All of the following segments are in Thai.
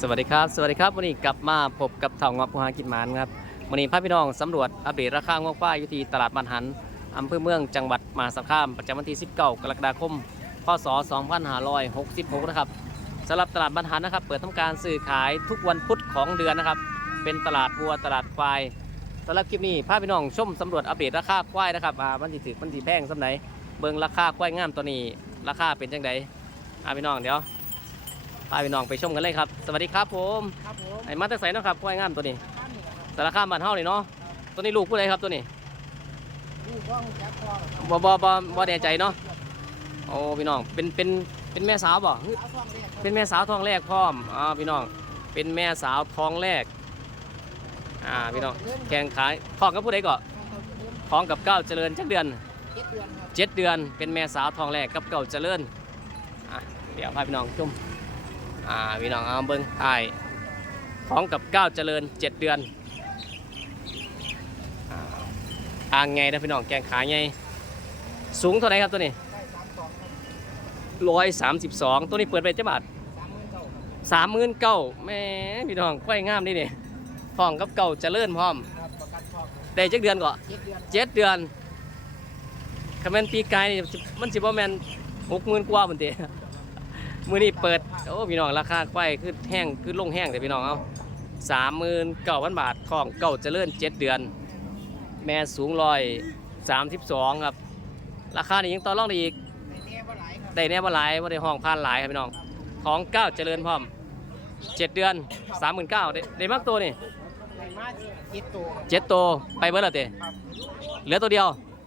สวัสดีครับ สวัสดีครับวันนี้กลับมาพบกับเถ่างอกผู้หากินหมานครับวันนี้พาพี่น้องสำรวจอัปเดตราคางอกฝ้ายอยู่ที่ตลาดมันหันอำเภอเมืองจังหวัดมหาสารคามประจำวันที่ 19 กรกฎาคม พศ 2566 นะครับสำหรับตลาดมันหันนะครับ เปิดทำการซื้อขายทุกวันพุธของเดือนนะครับ เป็นตลาดวัวตลาดควายสำหรับคลิปนี้พาพี่น้องชมสำรวจอัปเดตราคาควายนะครับอ่ามันสิถือมันสิแพงสำไหนเบิ่งราคาควายงามตัวนี้ ราคาเป็นจังไดอ่าพี่น้องเดี๋ยว พาพี่น้องไปชมกันเลยครับ สวัสดีครับผมครับผมไอ้มาแต่ใส่นาะครับควายงามตัวนี้ข้ามนี่ครับสารคามบ้านเฮานี่เนาะตัวนี้ลูกผู้ใดครับตัวนี้ลูกว่องแจ็คคอครับบ่บ่บ่บ่แน่ใจเนาะโอ้พี่น้องเป็นเป็นเป็นแม่สาวบ่สาวช่องแรกเป็นแม่สาวท้องแรกพร้อมอ่าพี่น้องเป็นแม่สาวท้องแรกอ่าพี่น้องแข่งขายท้องกับผู้ใดก่อนท้องกับเก้าวเจริญจักเดือนเจ็ดเดือนครับเจ็ดเดือนเป็นแม่สาวท้องแรกกับเก้าวเจริญอะเดี๋ยวพาพี่น้องชม อ่าพี่น้องเอาเบิ่งถ่ายท้องกับก้าวเจริญเจ็ดเดือนอ่างไงนะพี่น้องแกงขาไงสูงเท่าไหร่ครับตัวนี้ร้อยสามสิบสองตัวนี้เปิดไปเจ้าบาทสามหมื่นเก้าสามหมื่นเก้าแม่พี่น้องควายงามนี่นี่ท้องกับเก่าเจริญพร้อมครับประกันช่องครับได้จักเดือนก่อนเจ็ดเดือนเจ็ดเดือนคำแมนปีกายนี่มันสิบ่แมนหกหมื่นกว่าพุ่นเต มือนี้เปิดโอ้พี่น้องราคาควายคือแห้งคือลงแห้งแต่พี่น้องเอาสามหมื่นเก้าพันบาทท้องเก่าเจริญเจ็ดเดือน แม่สูงร้อยสามสิบสองครับ ราคานี่ยังต่อรองได้อีกแน่ว่าหลายครับได้แน่บ่หลายบ่ได้ห้องพานหลายครับพี่น้องของเก้าเจริญพร้อมเจ็ดเดือนสามหมื่นเก้าได้มากตัวนี่เจ็ดตัวครับเจ็ดตัวไปเบิดแล้วเตครับเหลือตัวเดียว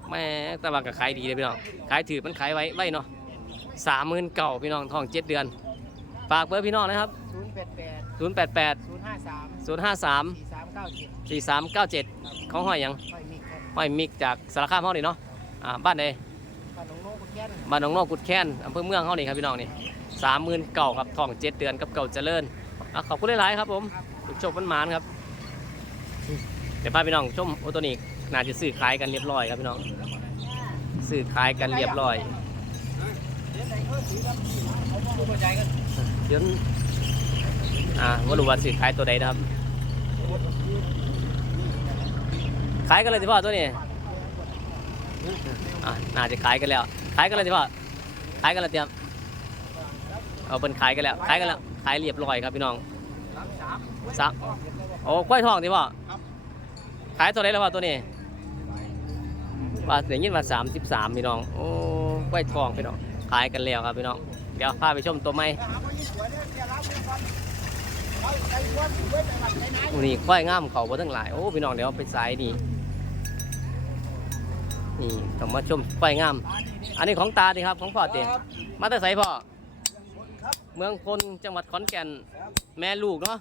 แม่ต่ว่าก็ขายดีเลยพี่น้องขายถือมันขายไว้ไว้เนาะ สามหมื่นเก้าพี่น้องทองเจ็ดเดือน ฝากเบอร์พี่น้องนะครับศูนย์แปดแปดศูนย์แปดแปดศูนย์ห้าสามศูนย์ห้าสามสี่สามเก้าเจ็ดสี่สามเก้าเจ็ดเขาห้อยหยังไม่มีครับห้อยมิกจากสารคามเฮานี่เนาะอ่าบ้านใดขนมโน้กุแก่นบ้านหนองนอกกุดแค้นอำเภอเมืองเฮานี่ครับพี่น้องนี่สามหมื่นเก้าครับทองเจ็ดเดือนกับเก่าเจริญอะขอบคุณหลายๆครับผมถูกโชคมันหมานครับ เดี๋ยวพาพี่น้องชมโอตัวนี้น่าจะซื้อขายกันเรียบร้อยครับพี่น้องซื้อขายกันเรียบร้อยผู้บริใจกัน เดี๋ยวอ่าว่ารู้ว่าซื้อขายตัวใดนะครับ ขายกันเลยสิพ่อตัวนี้อ่าน่าจะขายกันแล้ว ขายกันเลยสิพ่อขายกันแล้วเตรียมเอาเป็นขายกันแล้ว ขายกันแล้ว ขายเรียบร้อยครับพี่น้องสามโอ้กล้วยทองสิพ่อขายตัวไหนแล้วพ่อตัวนี้ว่าเสียงยินว่าสามสิบสามพี่น้อง โอ้กล้วยทองพี่น้อง ขายกันแล้วครับพี่น้องเดี๋ยวพาไปชมตัวใหม่หาคนยิ่งสวยเนี่ยเดี๋ยวรับเงินก่อนเอาใจอ้วนเว้ยไปหลักไหนไหนอู้นี่ควายงามเขาบ่ทั้งหลายโอ้พี่น้องเดี๋ยวไปสายนี่นี่ต้องมาชมควายงาม อันนี้ของตาดิครับของพ่อเตมาแต่ไสพ่อเมืองพลจังหวัดขอนแก่นแม่ลูกเนาะ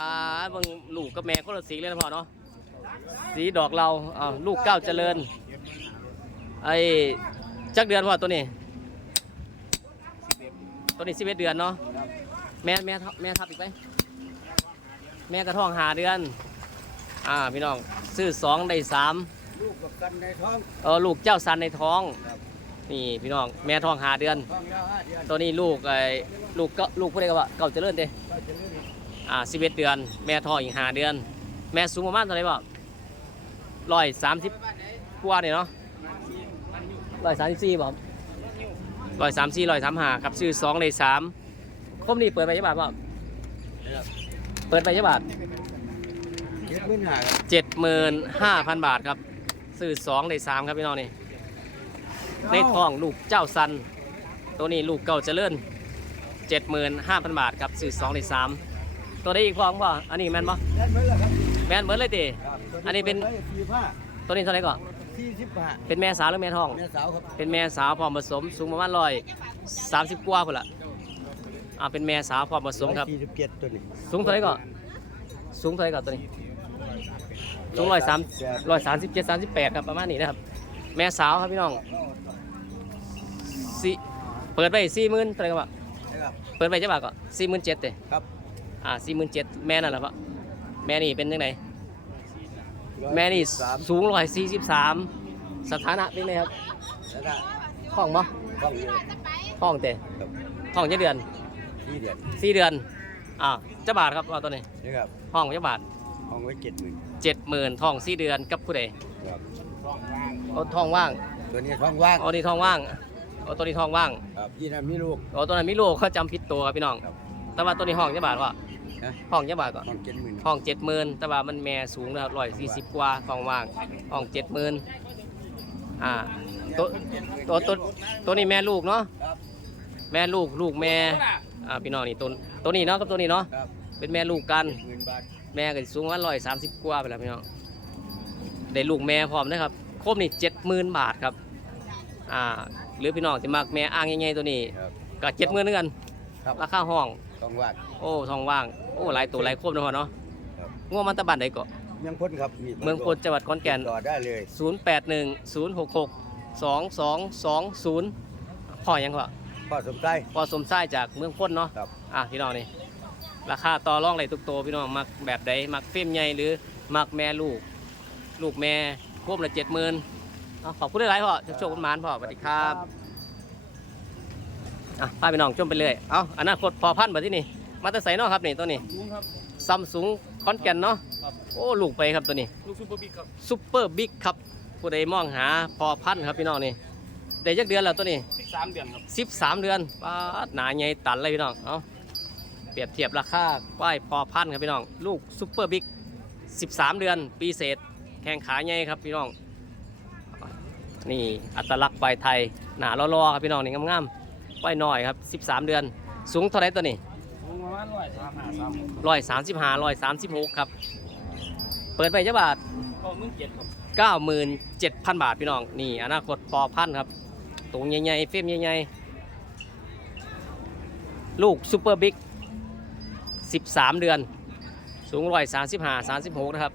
อ่าบิ่งลูกกับแม่คนละสีเลยนะพ่อเนาะสีดอกเราอ้าลูกเก้าวเจริญไอ้ จักเดือนพ่อตัวนี้ ตัวนี้11เดือนเนาะแม่แม่ทับแม่ทับอีกไหมแม่กระท้องหาเดือน อ่าพี่น้องซื้อสองได้สามลูกกับกันในท้องเออลูกเจ้าสันในท้องครับนี่พี่น้องแม่ท้องหาเดือน ท้องยาวห้าเดือนตัวนี้ลูกไอ้ลูกก็ลูกผู้ใดก็ว่าเก่าเจริญเด้ก็จะเลื่อนอ่าสิบเอ็ดเดือน แม่ท้องอีกหาเดือน แม่สูงประมาณเท่าไหร่บ่ร้อยสามสิบกว่าเนี่ยเนาะ ร้อยสามสิบสี่บ่ร้อยสามสี่ร้อยสามห้าครับซื้อสองเลยสามคมนี่เปิดไปยี่บาทบ่เปิดไปยี่บาทเจ็ดหมื่นห้าเจ็ดหมื่นห้าพันบาทครับซื้อสองในสามครับพี่น้องนี่ในท้องลูกเจ้าซัน ตัวนี้ลูกเก่าเจริญเจ็ดหมื่นห้าพันบาทครับซื้อสองในสามตัวได้อีกพองบ่อันนี้แม่นบ่ได้ไหมล่ะครับแม่นเบิดเลยติอันนี้เป็นสี่ผ้าตัวนี้เท่าไหร่ก่อน สี่สิบห้าเป็นแม่สาวหรือแม่ท้อง แม่สาวครับเป็นแม่สาวพร้อมผสมสูงประมาณร้อยสามสิบกว่าพุ่นละอ่าเป็นแม่สาวพร้อมผสมครับ สี่สิบเจ็ดตัวนี้สูงเท่าไหร่ก่อนสูงเท่าไหร่ก่อนตัวนี้ สูงร้อยสามร้อยสามสิบเจ็ดสามสิบแปดครับประมาณนี้นะครับ แม่สาวครับพี่น้องสี่เปิดไปสี่หมื่นเท่าไหร่ครับนะครับเปิดไปเจ้าบ่าวก็สี่หมื่นเจ็ดเต้ครับ อ่าสี่หมื่นเจ็ดแม่นั่นแหละพ่อแม่นี่เป็นยังไง แม่นี่สามสูงร้อยสี่สิบสามสถานะเป็นไงครับแล้วก็ท้องบ่ห้องเดียวท้องเต้ครับท้องเจ็ดเดือนสี่เดือนสี่เดือนอ่าจะบาทครับเอาตัวนี้นี่ครับห้องจะบาทห้องไว้เจ็ดหมื่นเจ็ดหมื่นทองสี่เดือนกับผู้ใดครับเอาทองว่างตัวนี้ท้องว่างเอานี่ทองว่างเอาตัวนี้ทองว่างครับยี่นั่นมีลูกเอาตัวนั้นมีลูกเขาจำผิดตัวครับพี่น้อง ครับแต่ว่าตัวนี้ห้องจะบาทว่า นะห้องจะบาทก่อนห้องเจ็ดหมื่นห้องเจ็ดหมื่นแต่ว่ามันแม่สูงนะครับร้อยสี่สิบกว่าทองว่างห้องเจ็ดหมื่นอ่าตัวตัวตัวตัวนี้แม่ลูกเนาะครับแม่ลูกลูกแม่อ่าพี่น้องนี่ตัวตัวนี้เนาะกับตัวนี้เนาะครับเป็นแม่ลูกกันหมื่นบาทแม่ก็สิสูงวันร้อยสามสิบกว่าไปแล้วพี่น้องได้ลูกแม่พร้อมนะครับครบนี่เจ็ดหมื่นบาทครับอ่าหรือพี่น้องที่มักแม่อ้างใหญ่ๆตัวนี้ครับก็เจ็ดหมื่นเหมือนกันครับราคาห้องท้องว่างโอ้ทองว่างโอ้หลายตัวหลายครบนะพ่อเนาะครับง่วงมันตะบันใดเกาะเมืองพ้นครับมีเมืองพลจังหวัดขอนแก่นต่อได้เลย 0 8 1 0 6 6 2 2 2 0พ่อยังพ่อพ่อสมใจพ่อสมชายจากเมืองพ้นเนาะครับอะพี่น้องนี่ราคาต่อรองไหลทุกตัวพี่น้องมักแบบใดมักเฟ้มใหญ่หรือมักแม่ลูก ลูกแม่ควบละเจ็ดหมื่นขอบคุณหลายๆพ่อโชคๆคุณหมานพ่อสวัสดีครับอะพาพี่น้องชมไปเลย เอาอนาคตพอพันธุ์แบบที่นี่ มาแต่ใส่นอครับนี่ตัวนี้ลุงครับ ซัมซุงคอนแก่นเนาะครับ โอ้ลูกไปครับตัวนี้ลูกซูเปอร์บิ๊กครับซุปเปอร์บิ๊กครับผู้ใดมองหาพอพันธุ์ครับพี่น้องนี่ได้จักเดือนแล้วตัวนี้ สิบสามเดือนครับ13 เดือนป้าดหนาใหญ่ตันเลยพี่น้องเอาเปรียบเทียบราคาป้ายพอพันธุ์ครับพี่น้อง ลูกซุปเปอร์บิ๊ก13 เดือน ปีเศษแข้งขาใหญ่ครับพี่น้อง นี่อัตลักษณ์ปลายไทยหนาล้อๆครับพี่น้องนี่งามๆป้ายน้อยครับ 13 เดือน สูงเท่าไหรตัวนี้ลุ งประมาณร้อยสามห้าสามร้อยสามสิบห้าร้อยสามสิบหกครับ เปิดไปเจ้าบาทก็มื่นเจ็ดครับเก้าหมื่นเจ็ดพันบาทพี่น้อง นี่อนาคตพอพันธุ์ครับตรงใหญ่ๆเฟรมใหญ่ๆลูกซูเปอร์บิ๊ก13เดือน สูงร้อยสามสิบห้าสามสิบหกนะครับ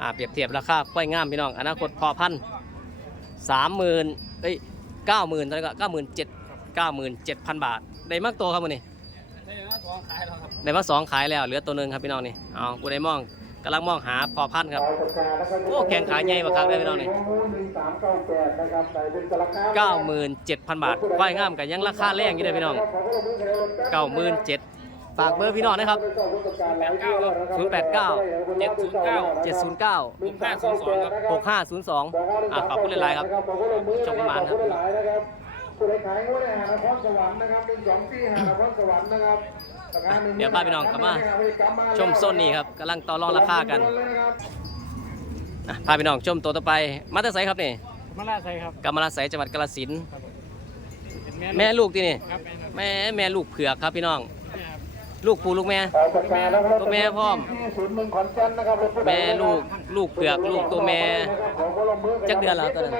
อ่าเปรียบเทียบราคาค่อยงามพี่น้อง อนาคตพอพันสามหมื่นเอ้ยเก้าหมื่นเท่าไหร่ก็เก้าหมื่นเจ็ดเก้าหมื่นเจ็ดพันบาท ได้มากตัวครับวันนี้ ได้นะสองขายแล้วครับได้มาสองขายแล้วเหลือตัวหนึ่งครับพี่น้องนี่เอากูได้มองกำลังมองหาพอพันธุ์ครับโอ้แข่งขายใหญ่มาครับได้พี่น้องนี่เก้าหมื่นเจ็ดพันบาทควายงามกันยังราคาแรงอยู่เลยพี่น้องเก้าหมื่นเจ็ดฝากเบอร์พี่น้องนะครับแปดเก้าครับศูนย์แปดเก้าเจ็ดศูนย์เก้าเจ็ดศูนย์เก้าหกห้าศูนย์สองครับหกห้าศูนย์สองอะขอบคุณหลายๆครับชมกันมาครับ ผู้ใดขายงวดในหานครสวรรค์นะครับเป็นสองที่หานครสวรรค์นะครับเดี๋ยวพาพี่น้องกลับมา ชมโซนนี้ครับกำลังต่อรองราคากันอะพาพี่น้องชมตัวต่อไป มาแต่ไสครับนี่มาลาใส่ครับกำมะลาไสจังหวัดกาฬสินธุ์เป็นแม่ลูกที่นี่ครับแม่แม่ลูกเผือกครับพี่น้องแม่ครับลูกปูลูกแม่ตัวแม่พร้อมแม่ลูกลูกเผือกลูกตัวแม่จักเดือนแล้วตัวนั้น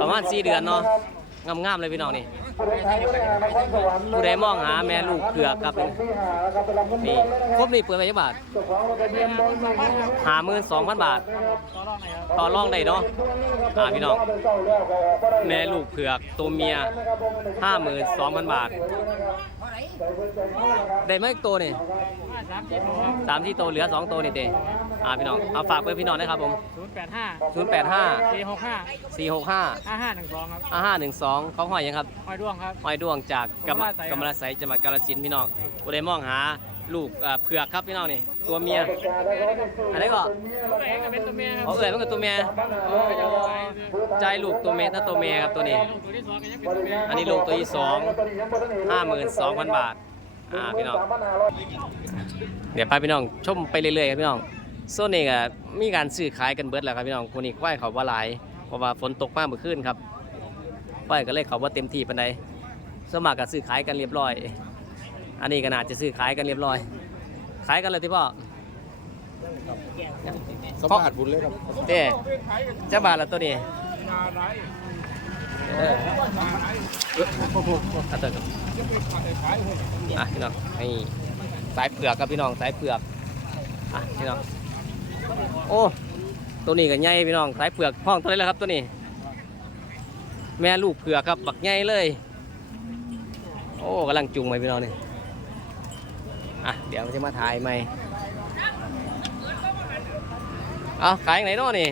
ประมาณ4เดือนเนาะงามๆเลยพี่น้องนี่ผู้ใดมองหาแม่ลูกเผือกครับนี่ครบนี่เปิดไปกี่บาทหาหมื่นสองพันบาท ต่อรองไหนครับต่องได้เนาะอ่าพี่น้องแม่ลูกเผือกตัวเมียห้าหมื่นสองพันบาท ได้ไหมตัวนี่สามที่โตเหลือสองตัวนี่เต้ อ่าพี่น้องเอาฝากไว้พี่น้องนะครับผม ศูนย์แปดห้าศูนย์แปดห้าสี่หกห้าสี่หกห้าห้าห้าหนึ่งสองครับห้าห้าหนึ่งสองเขาห้อยยังครับ หอยด้วงครับห้อยดวงจากกำมะกำมะไสกำมะไสจังหวัดกาฬสินธุ์พี่น้องผู้ใดมองหาลูกอ่าเผือกครับพี่น้องนี่ ตัวเมีย อันนี้ก็ตัวเองก็เป็นตัวเมียครับเอาเอ่ยมันก็ตัวเมียเออก็จะเอาไว้ใจลูกตัวเมียถ้าตัวเมียครับตัวนี้ ตัวที่สองก็ยังเป็นตัวเมียอันนี้ลูกตัวที่สองห้าหมื่นสองพันบาท อ่าพี่น้อง เดี๋ยวพาพี่น้องชมไปเรื่อยๆครับพี่น้อง โซนนี้ก็มีการซื้อขายกันเบิดแล้วครับพี่น้องคนนี้ควายเขาว่าหลายเพราะว่าฝนตกมากเมื่อคืนครับควายก็เลยเขาว่าเต็มที่ปานใดสวนมัครก็ซื้อขายกันเรียบร้อย อันนี้ก็น่าจะซื้อขายกันเรียบร้อย ขายกันเลยที่พ่อสมบัติบุญเลยครับเต้เจ้าบาทละตัวนี้เออเอาตัวครับอะพี่น้องนี่สายเผือกครับพี่น้องสายเผือกอะพี่น้อง โอ้ตัวนี้ก็ใหญ่พี่น้องสายเผือกห้องตัวนี้แหละครับตัวนี้ แม่ลูกเผือกครับบักใหญ่เลย โอ้กำลังจุงไหมพี่น้องนี่อะเดี๋ยวจะมาถ่ายไหมเอาขายอย่างไหนเนาะนี่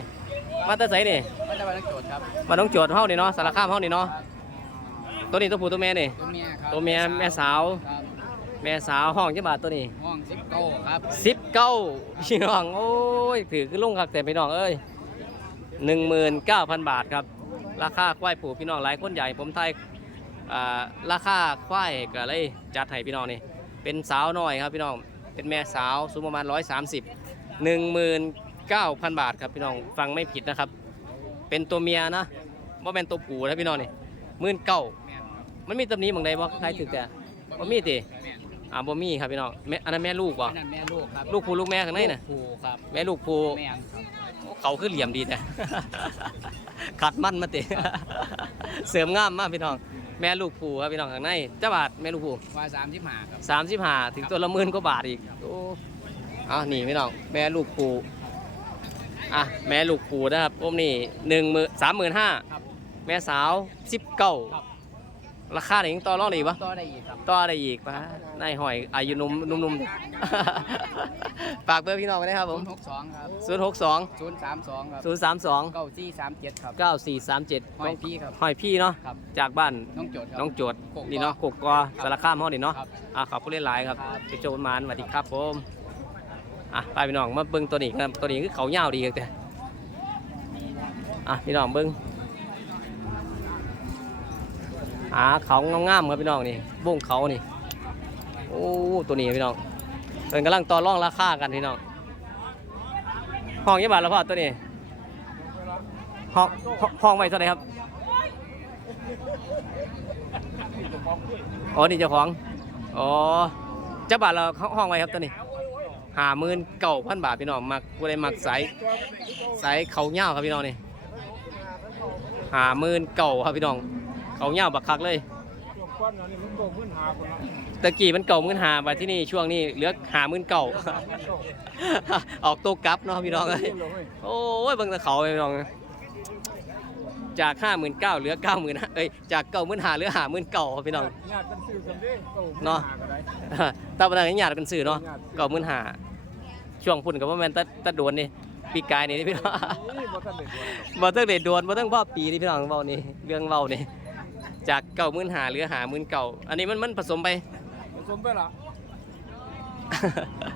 มาแตะไสนี่มันจะมาตั้งโจทย์ครับมาต้องโจทย์เฮานี่เนาะสารคามเฮานี่เนาะตัวนี้ตัวผู้ตัวแม่นี่ตัวเมียครับตัวเมียแม่สาวครับ แม่สาวห้องจังบาทตัวนี้ห้องสิบเก้าครับสิบเก้าพี่น้องโอ้ยถือขึ้นลุงครับแต่พี่น้องเอ้ยหนึ่งหมื่นเก้าพันบาทครับ ราคาควายผูพี่น้องหลายคนใหญ่ผมไทยอ่าราคาควายก็เลยจัดให้พี่น้องนี่เป็นสาวน้อยครับพี่น้องเป็นแม่สาวสูงประมาณร้อยสามสิบหนึ่งหมื่นเก้าพันบาทครับพี่น้องฟังไม่ผิดนะครับ เป็นตัวเมียนะว่าเป็นตัวผู้นะพี่น้องนี่หมื่นเก้าแม่นครับมันมีตำหนี้บางใดบ่ใครถึกแต่บ่มีติแม่น อ่าบ่มีครับพี่น้องแม่อันนั้นแม่ลูกบ่อันนั้นแม่ลูกครับลูกผู้ลูกแม่ข้างในน่ะผูครับแม่ลูกผู้แม่นครับเขาคือเหลี่ยมดีแต่ ขัดมันมาติเสริมงามมากพี่น้อง แม่ลูกผู้ครับพี่น้องข้างในเจ้าบาทแม่ลูกผู้ว่าสามสิบห้าครับสามสิบห้าถึงตัวละหมื่นกว่าบาทอีกโอ้อะนี่พี่น้องแม่ลูกผู้อะแม่ลูกผู้นะครับผมนี่หนึ่งหมื่นสามหมื่นห้าครับแม่สาวสิบเก้าครับ ราคาไหนยังต่อรองได้อีกปะต่อได้อีกครับต่อได้อีกปะนายหอยอายุหนุ่มนุ่มๆฝากเบอร์พี่น้องไว้นะครับผศูมนย์หกสองครับศูนย์หกสองศูนย์สามสองครับศูนย์สามสองเก้าสี่สามเจ็ดครับเก้าสี่สามเจ็ดห้อยพี่ครับหอยพี่เนาะครับจากบ้านน้องโจทย์ครับน้องโจทย์กกนี่เนาะกกกอสารคามเฮานี่เนาะครับอะขอบผู้เล่นหลายครับครับไปโจนมานสวัสดีครับผมอะไปพี่น้องมาเบิ่งตัวนี้ครับตัวนี้คือเขายาวดีแต่อะพี่น้องเบิ่ง อ่าเขางามๆครับพี่น้องนี่บ้งเขานี่โอ้ตัวนี้พี่น้องเป็นกำลังต่อรองราคากันพี่น้องห้องยี่บาทละพ่อตัวนี้ห้องห้องไว้เท่าไหร่ครับอ๋อนี่เจ้าของอ๋อเจ้าบาทเราห้องไว้ครับตัวนี้หาหมื่นเก่าพันบาทพี่น้องมักกูได้มักสายสายเขาเง่าครับพี่น้องนี่หาหมื่นเก่าครับพี่น้อง เขาเง่าวบักคักเลยช่วงก้อนนี้มันโตขึ้นหาคนละตะกี้มันเก่าหมื่นหาบัดที่นี่ช่วงนี้เหลือหาหมื่นเก่า ออกตัวกลับเนาะพี่น้องเอ้ยโอ้ยเบิ่งแต่เขาพี่น้อง จากห้าหมื่นเก้าเหลือเก้าหมื่นเอ้ยจากเก้าหมื่นหาเหลือหาหมื่นเก่าพี่น้อง ญาติกันซื้อกันเด้โตเนาะ ตาบันนั้นญาติกันซื้อเนาะเก่าหมื่นหาช่วงพุ่นกับว่าแมนตัดตัดโดนนี่ปีกายนี่พี่น้อง นี่บ่ทันได้ตัวบ่ตั้งเด็ดโดนบ่ตั้งพ่อปีนี่พี่น้องเว้านี่เรื่องเว้านี่ จากเก่าหมื่นหาเหลือหาหมื่นเก่าอันนี้มันมันผสมไป ผสมไปละ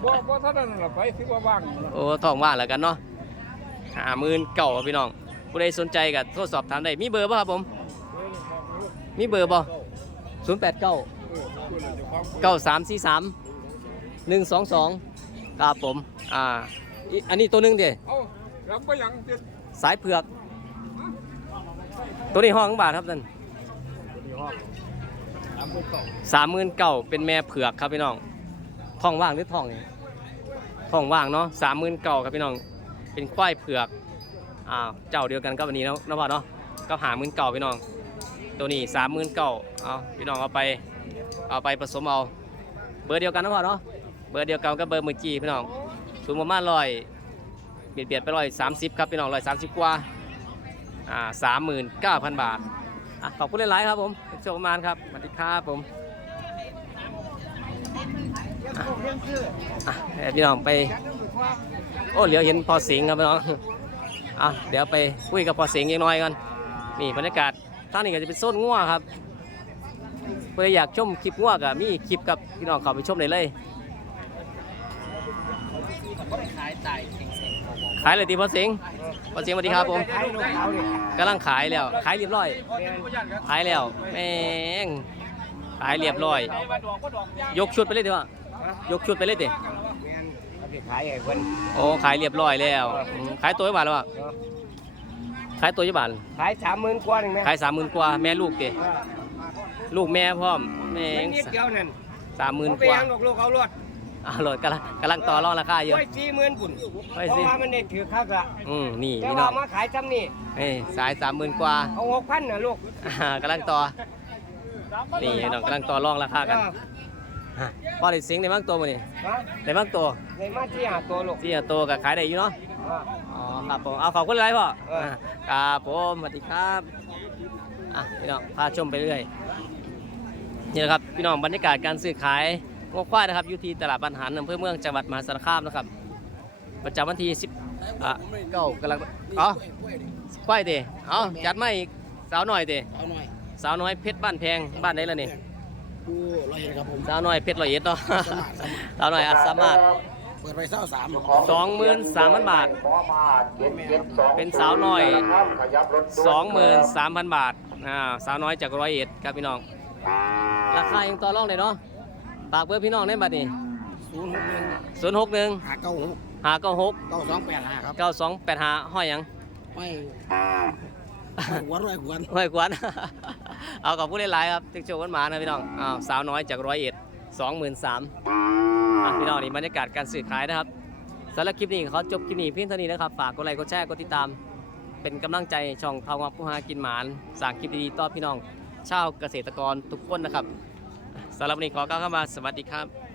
บ่บ่ทันนั้นล่ะไปสิว่าว่างโอ้ท้องว่างแล้วกันเนาะหาหมื่นเก่าพี่น้องผู้ใดสนใจก็โทรสอบถามได้มีเบอร์ป่ะครับผม มีเบอร์ป่ะศูนย์แปดเก้าเก้าสามสี่สามหนึ่งสองสองครับผมอ่าอีอันนี้ตัวหนึงเดีเอ้ารับไปยังเจ็ดสายเผือก ตัวนี้ห้องบาทครับท่าน สามหมื่นเก่าเป็นแม่เผือกครับพี่น้องท้องว่างหรือท้องนี่ท้องว่างเนาะสามหมื่นเก้าครับพี่น้อง เป็นควายเผือกอ่าวเจ้าเดียวกันกับอันนี้เนาะนะพ่อเนาะก็หาหมื่นเก้าพี่น้อง ตัวนี้สามหมื่นเก้าเอาพี่น้องเอาไปเอาไปผสมเอา เบอร์เดียวกันนะพ่อเนาะเบอร์เดียวกันกับเบอร์มือจีพี่น้องสูงประมาณร้อยเบียดเบียดไปร้อยสามสิบครับพี่น้องร้อยสามสิบกว่าอ่าสามหมื่นเก้าพันบาท อะขอบคุณหลายๆครับผมโชคประมาณครับสวัสดีครับผมอะเดี๋ยวพี่น้องไป โอ้เหลียวเห็นพอสิงครับพี่น้องอะเดี๋ยวไปคุยกับพอสิงยังน้อยกันนี่บรรยากาศท่างนี้ก็จะเป็นโซนง่วครับเพื่ออยากชมคลิปง่วกับมีคลิปกับพี่น้องเขาไปชมได้เลย ขายไต่เซ็งๆขายเลยตีพอสิงห์พอสิงห์สวัสดีครับผมขายลูกเขาเนี่ยกำลังขายแล้ว ขายเรียบร้อย ขายแล้วแม่งขายเรียบร้อย ยกชุดไปเลยดีกว่ายกชุดไปเลยดิเอาไปขายให้เพิ่นโอ้ขายเรียบร้อยแล้วอืมขายตัวยี่บาทแล้วอะขายตัวยี่บาทขายสามหมื่นกว่าหนึ่งไหมขายสามหมื่นกว่าแม่ลูกดิลูกแม่พร้อมแม่งนิดเดียวนั่นสามหมื่นเขากไปว่า ยังลูกลูกเอารถ อ้าวโหลดกำลังกำลังต่อรองราคาอยู่ ไว้สี่หมื่นปุ่นไว้เพสิราะว่ามันได้ถือค่ากะอืมนี่แต่พี่น้ว่าองมาขายซ้ำนี่เอ้ยสายสามหมื่นกว่าเอาหกพันนะลูกอ่ากำลังต่อ นี่พี่น้องกำลังต่อรองราคากันเออฮะพอได้เสียงได้บ้างตัวมั้นี่ฮะได้บ้างตัวในมาที่หาตัวลูกที่ตัวกับขายได้อยู่เนาะเอออ๋อครับผมเอาขอบคุณอะไรพ่อเอออ่าครับผมสวัสดีครับอะพี่น้องพาชมไปเรื่อยนี่นะครับพี่น้องบรรยากาศการซื้อขาย งวควายนะครับอยู่ที่ตลาดบ้านหันอำเภอเมืองจังหวัดมหาสารคามนะครับ ประจำวันที่10อะเก้ากำลังอ๋อควายเตอ๋อจัดมาอีกสาวหน่อยเตเอาหน่อยสาวน้อยเพชรบ้านแพงบ้านไหนล่ะนี่ผู้เราเห็นครับผมสาวน้อยเพชรร้อยเอ็ดเนาะสมัครสมัครสาวน้อยอัดสามารถเปิดไว้เศร้าสามสองหมื่นสามพันบาท เป็นสาวน้อยสองหมื่นสามพันบาทอ่าสาวน้อยจากร้อยเอ็ดครับพี่น้องราคายังต่อรองเลยเนาะฝากเบอร์พี่น้องได้บัดนี้ศูนย์หกหนึ่งศูนย์หกหนึ่งหาเก้าหกห้าเก้าหกเก้าสองแปดห้าครับเก้าสองแปดห้าห้อยหยังไม่หัวร้อยหัวห้อยกวนเอากับผู้เล่นหลายๆครับติ๊กโชว์กันมานะพี่น้องอ้าวสาวน้อยจากร้อยเอ็ดสองหมื่นสามพี่น้องนี่บรรยากาศการสื่อขายนะครับสำหรับคลิปนี้เขาจบคลิปนี้เพียงเท่านี้นะครับ ฝากกดไลค์กดแชร์กดติดตาม เป็นกำลังใจช่องเทางวับผู้หากินหมานสร้างคลิปดีๆต่อพี่น้องชาวเกษตรกรทุกคนนะครับ สำหรับวันนี้ขอกล่าวคำว่าสวัสดีครับ